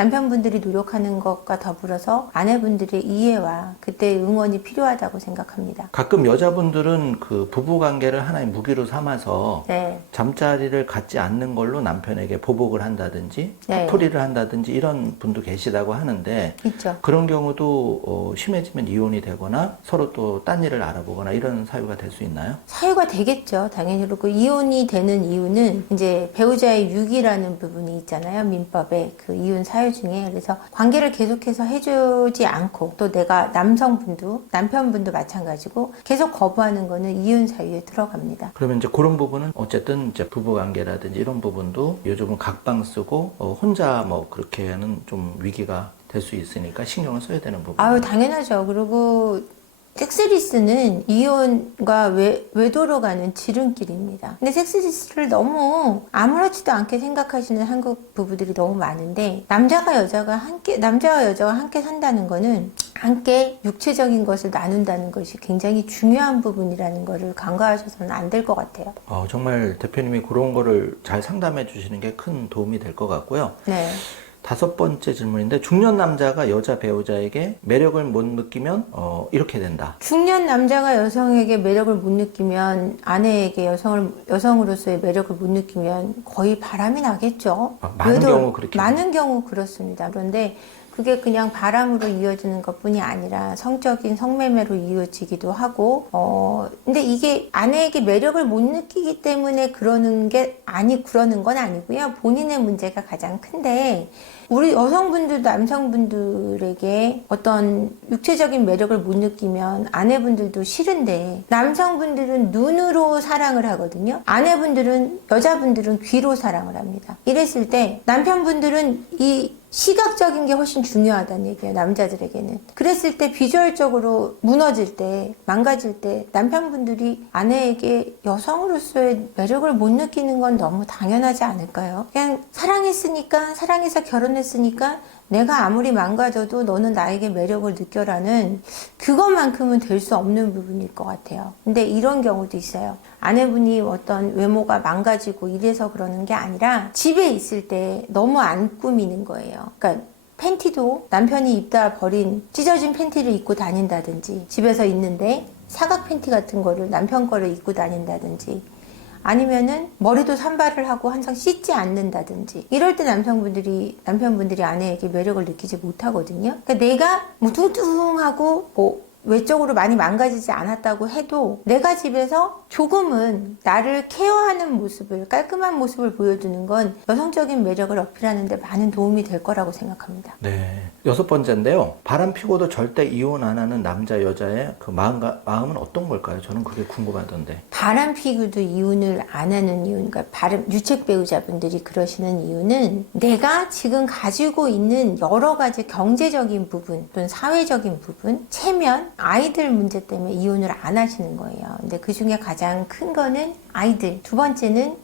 남편분들이 노력하는 것과 더불어서 아내분들의 이해와 그때 응원이 필요하다고 생각합니다. 가끔 여자분들은 그 부부관계를 하나의 무기로 삼아서 네. 잠자리를 갖지 않는 걸로 남편에게 보복을 한다든지 네. 화풀이를 한다든지 이런 분도 계시다고 하는데 있죠. 그런 경우도 심해지면 이혼이 되거나 서로 또 딴 일을 알아보거나 이런 사유가 될 수 있나요? 사유가 되겠죠. 당연히. 그리고 이혼이 되는 이유는 이제 배우자의 유기라는 부분이 있잖아요. 민법에 그 이혼 사유 중에. 그래서 관계를 계속해서 해주지 않고 또 내가 남편분도 마찬가지고 계속 거부하는 거는 이혼 사유에 들어갑니다. 그러면 이제 그런 부분은 어쨌든 이제 부부관계라든지 이런 부분도 요즘은 각방 쓰고 혼자 뭐 그렇게는 좀 위기가 될 수 있으니까 신경을 써야 되는 부분. 아유, 당연하죠. 그리고 섹스리스는 이혼과 외도로 가는 지름길입니다. 근데 섹스리스를 너무 아무렇지도 않게 생각하시는 한국 부부들이 너무 많은데 남자와 여자가 함께 산다는 거는 함께 육체적인 것을 나눈다는 것이 굉장히 중요한 부분이라는 것을 간과하셔서는 안 될 것 같아요. 정말 대표님이 그런 거를 잘 상담해 주시는 게 큰 도움이 될 것 같고요. 네. 5번째 질문인데 중년 남자가 여자 배우자에게 매력을 못 느끼면 이렇게 된다. 중년 남자가 여성에게 매력을 못 느끼면 아내에게 여성으로서의 매력을 못 느끼면 거의 바람이 나겠죠. 많은 경우 그렇게 많은 경우 그렇습니다. 그런데 그게 그냥 바람으로 이어지는 것뿐이 아니라 성적인 성매매로 이어지기도 하고 근데 이게 아내에게 매력을 못 느끼기 때문에 그러는 건 아니고요. 본인의 문제가 가장 큰데 우리 여성분들, 남성분들에게 어떤 육체적인 매력을 못 느끼면 아내분들도 싫은데 남성분들은 눈으로 사랑을 하거든요. 여자분들은 귀로 사랑을 합니다. 이랬을 때 남편분들은 이 시각적인 게 훨씬 중요하다는 얘기예요. 남자들에게는. 그랬을 때 비주얼적으로 무너질 때, 망가질 때 남편분들이 아내에게 여성으로서의 매력을 못 느끼는 건 너무 당연하지 않을까요? 그냥 사랑해서 결혼했으니까 내가 아무리 망가져도 너는 나에게 매력을 느껴라는 그것만큼은 될 수 없는 부분일 것 같아요. 근데 이런 경우도 있어요. 아내분이 어떤 외모가 망가지고 이래서 그러는 게 아니라 집에 있을 때 너무 안 꾸미는 거예요. 그러니까 팬티도 남편이 입다 버린 찢어진 팬티를 입고 다닌다든지 집에서 있는데 사각 팬티 같은 거를 남편 거를 입고 다닌다든지 아니면은 머리도 산발을 하고 항상 씻지 않는다든지 이럴 때 남편분들이 아내에게 매력을 느끼지 못하거든요. 그러니까 내가 뭐 뚱뚱하고 뭐 외적으로 많이 망가지지 않았다고 해도 내가 집에서 조금은 나를 케어하는 모습을, 깔끔한 모습을 보여주는 건 여성적인 매력을 어필하는 데 많은 도움이 될 거라고 생각합니다. 네. 6번째인데요. 바람 피고도 절대 이혼 안 하는 남자, 여자의 그 마음은 어떤 걸까요? 저는 그게 궁금하던데. 바람 피고도 이혼을 안 하는 이유, 그러니까 유책 배우자분들이 그러시는 이유는 내가 지금 가지고 있는 여러 가지 경제적인 부분 또는 사회적인 부분, 체면, 아이들 문제 때문에 이혼을 안 하시는 거예요. 근데 그 중에 가장 큰 거는 아이들. 두 번째는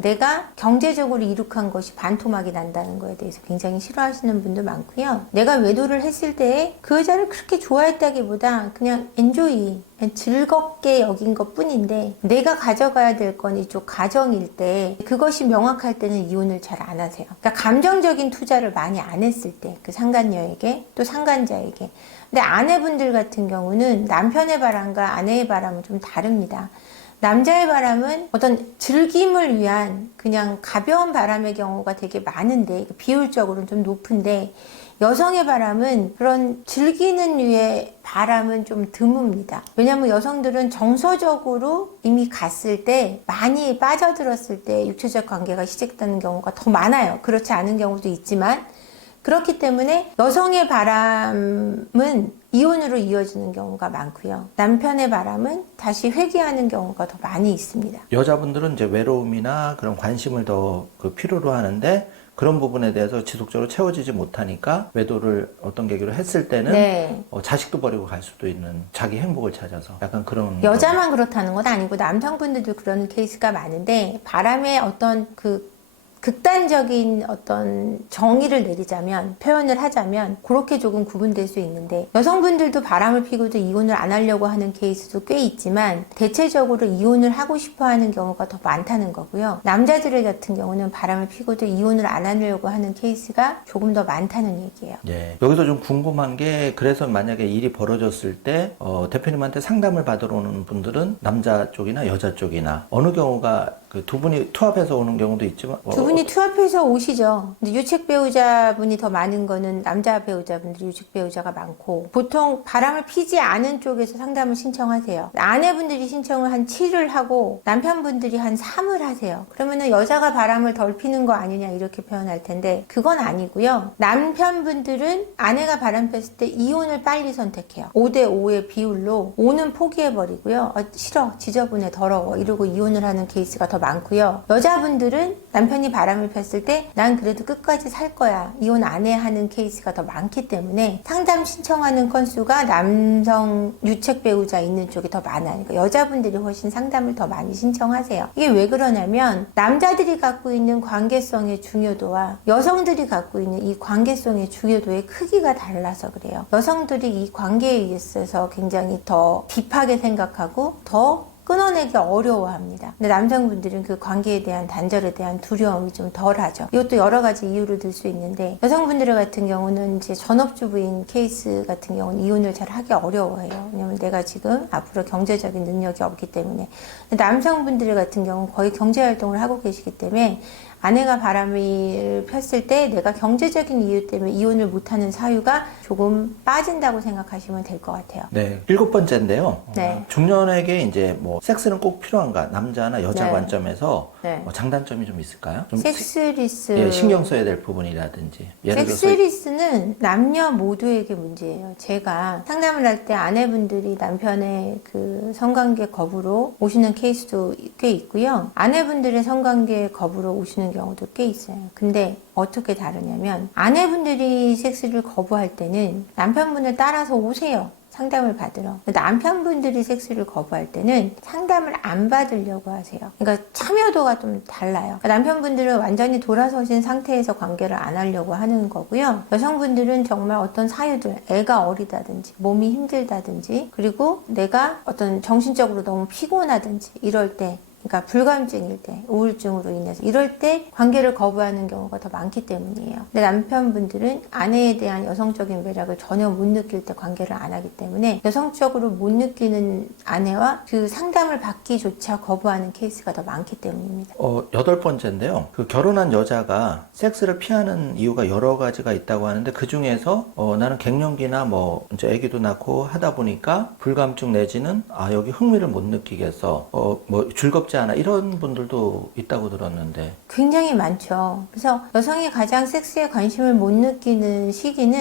내가 경제적으로 이룩한 것이 반토막이 난다는 거에 대해서 굉장히 싫어하시는 분도 많고요. 내가 외도를 했을 때 그 여자를 그렇게 좋아했다기보다 그냥 엔조이, 즐겁게 여긴 것 뿐인데 내가 가져가야 될 건 이쪽 가정일 때 그것이 명확할 때는 이혼을 잘 안 하세요. 그러니까 감정적인 투자를 많이 안 했을 때 그 상간녀에게 또 상간자에게. 근데 아내분들 같은 경우는 남편의 바람과 아내의 바람은 좀 다릅니다. 남자의 바람은 어떤 즐김을 위한 그냥 가벼운 바람의 경우가 되게 많은데 비율적으로는 좀 높은데 여성의 바람은 그런 즐기는 류의 바람은 좀 드뭅니다. 왜냐하면 여성들은 정서적으로 이미 갔을 때 많이 빠져들었을 때 육체적 관계가 시작되는 경우가 더 많아요. 그렇지 않은 경우도 있지만 그렇기 때문에 여성의 바람은 이혼으로 이어지는 경우가 많고요. 남편의 바람은 다시 회귀하는 경우가 더 많이 있습니다. 여자분들은 이제 외로움이나 그런 관심을 더 필요로 하는데 그런 부분에 대해서 지속적으로 채워지지 못하니까 외도를 어떤 계기로 했을 때는 네. 자식도 버리고 갈 수도 있는 자기 행복을 찾아서 약간 그런 여자만 그렇다는 건 아니고 남성분들도 그런 케이스가 많은데 바람의 어떤 그 극단적인 어떤 정의를 내리자면, 표현을 하자면 그렇게 조금 구분될 수 있는데, 여성분들도 바람을 피고도 이혼을 안 하려고 하는 케이스도 꽤 있지만 대체적으로 이혼을 하고 싶어 하는 경우가 더 많다는 거고요. 남자들 같은 경우는 바람을 피고도 이혼을 안 하려고 하는 케이스가 조금 더 많다는 얘기예요. 예. 여기서 좀 궁금한 게, 그래서 만약에 일이 벌어졌을 때 대표님한테 상담을 받으러 오는 분들은 남자 쪽이나 여자 쪽이나 어느 경우가 그 두 분이 투합해서 오는 경우도 있지만 두 분이 투합해서 오시죠. 근데 유책 배우자분이 더 많은 거는 남자 배우자분들이 유책 배우자가 많고, 보통 바람을 피지 않은 쪽에서 상담을 신청하세요. 아내분들이 신청을 한 7을 하고 남편분들이 한 3을 하세요. 그러면은 여자가 바람을 덜 피는 거 아니냐 이렇게 표현할 텐데, 그건 아니고요. 남편분들은 아내가 바람 폈을 때 이혼을 빨리 선택해요. 5대5의 비율로 5는 포기해버리고요. 싫어, 지저분해, 더러워 이러고 이혼을 하는 케이스가 더 많고요. 여자분들은 남편이 바람을 폈을 때 난 그래도 끝까지 살 거야, 이혼 안 해 하는 케이스가 더 많기 때문에 상담 신청하는 건수가 남성 유책 배우자 있는 쪽이 더 많아요. 그러니까 여자분들이 훨씬 상담을 더 많이 신청하세요. 이게 왜 그러냐면, 남자들이 갖고 있는 관계성의 중요도와 여성들이 갖고 있는 이 관계성의 중요도의 크기가 달라서 그래요. 여성들이 이 관계에 있어서 굉장히 더 딥하게 생각하고 더 끊어내기 어려워합니다. 근데 남성분들은 그 관계에 대한 단절에 대한 두려움이 좀 덜하죠. 이것도 여러 가지 이유를 들 수 있는데, 여성분들 같은 경우는 이제 전업주부인 케이스 같은 경우는 이혼을 잘 하기 어려워해요. 왜냐면 내가 지금 앞으로 경제적인 능력이 없기 때문에. 근데 남성분들 같은 경우는 거의 경제활동을 하고 계시기 때문에 아내가 바람을 폈을 때 내가 경제적인 이유 때문에 이혼을 못하는 사유가 조금 빠진다고 생각하시면 될 것 같아요. 네, 7번째인데요. 네. 중년에게 이제 뭐 섹스는 꼭 필요한가, 남자나 여자 네. 관점에서 네. 뭐 장단점이 좀 있을까요? 좀 섹스리스. 예, 신경 써야 될 부분이라든지. 예를 들어서 섹스리스는 남녀 모두에게 문제예요. 제가 상담을 할 때 아내분들이 남편의 그 성관계 거부로 오시는 케이스도 꽤 있고요. 아내분들의 성관계 거부로 오시는 경우도 꽤 있어요. 근데 어떻게 다르냐면, 아내분들이 섹스를 거부할 때는 남편분을 따라서 오세요. 상담을 받으러. 남편분들이 섹스를 거부할 때는 상담을 안 받으려고 하세요. 그러니까 참여도가 좀 달라요. 그러니까 남편분들은 완전히 돌아서신 상태에서 관계를 안 하려고 하는 거고요. 여성분들은 정말 어떤 사유들, 애가 어리다든지 몸이 힘들다든지, 그리고 내가 어떤 정신적으로 너무 피곤하든지 이럴 때, 그러니까 불감증일 때, 우울증으로 인해서 이럴 때 관계를 거부하는 경우가 더 많기 때문이에요. 근데 남편분들은 아내에 대한 여성적인 매력을 전혀 못 느낄 때 관계를 안 하기 때문에 여성적으로 못 느끼는 아내와 그 상담을 받기조차 거부하는 케이스가 더 많기 때문입니다. 8번째인데요. 그 결혼한 여자가 섹스를 피하는 이유가 여러 가지가 있다고 하는데, 그 중에서 나는 갱년기나 뭐 이제 아기도 낳고 하다 보니까 불감증 내지는 여기 흥미를 못 느끼겠어, 뭐 즐겁지 않아, 이런 분들도 있다고 들었는데. 굉장히 많죠. 그래서 여성이 가장 섹스에 관심을 못 느끼는 시기는